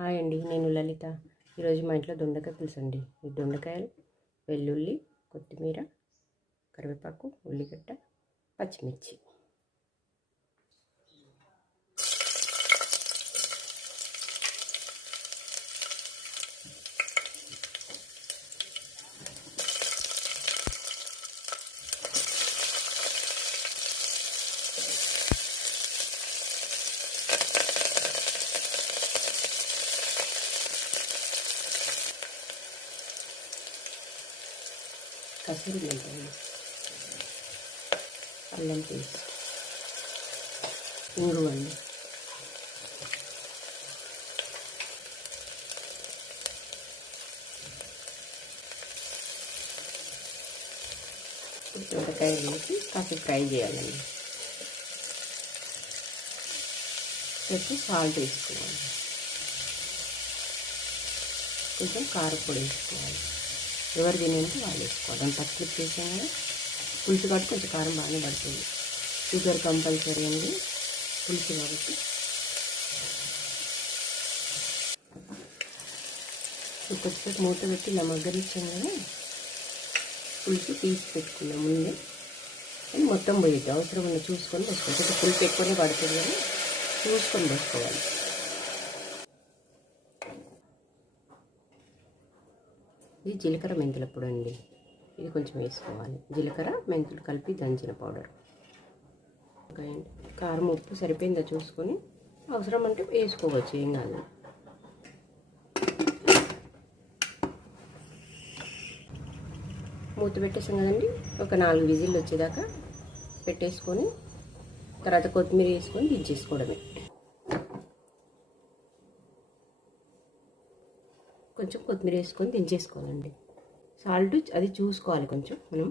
Hi అండి, నేను లలిత. ఈరోజు మా ఇంట్లో దొండకాయ పులుసు అండి. ఈ దొండకాయలు, వెల్లుల్లి, కొత్తిమీర, కరివేపాకు, ఉల్లిగడ్డ, పచ్చిమిర్చి. కసూరి మెంతులు, అల్లం పేస్ట్, ఇంగువ అండి, దొండకాయలు వేసి కాస్త ఫ్రై చేయాలండి. కొంచెం సాల్ట్ వేసుకోవాలి, కొంచెం కారపొడి వేసుకోవాలి. ఎవరు తినేంటే వాళ్ళు వేసుకోవాలి. దాన్ని పచ్చిమిర్చి వేసాం కదా, పులుసు కాబట్టి కొంచెం కారం బాగానే పడుతుంది. షుగర్ కంపల్సరీ అండి పులుసు కాబట్టి. కొద్దిసేపు మూత పెట్టి ఇలా మగ్గనిచ్చాం కదా, పులుసు తీసి పెట్టుకున్నాం ముందే. అని మొత్తం పోయేది అవసరం ఉన్న చూసుకొని వేసుకోవాలి. కొంచెం పులుసు ఎక్కువనే పడుతుంది కానీ చూసుకొని వేసుకోవాలి. ఇది జీలకర్ర మెంతుల పొడి అండి. ఇది కొంచెం వేసుకోవాలి. జీలకర్ర మెంతులు కలిపి దంచిన పౌడర్. కారం ఉప్పు సరిపోయిందా చూసుకొని అవసరం అంటే వేసుకోవచ్చు, ఏం కాదు. మూత పెట్టేసాం కదండి, ఒక 4 విజిల్లు వచ్చేదాకా పెట్టేసుకొని తర్వాత కొత్తిమీర వేసుకొని దించేసుకోవడమే. కొంచెం కొత్తిమీర వేసుకొని దించేసుకోవాలండి. సాల్ట్ అది చూసుకోవాలి కొంచెం మనం.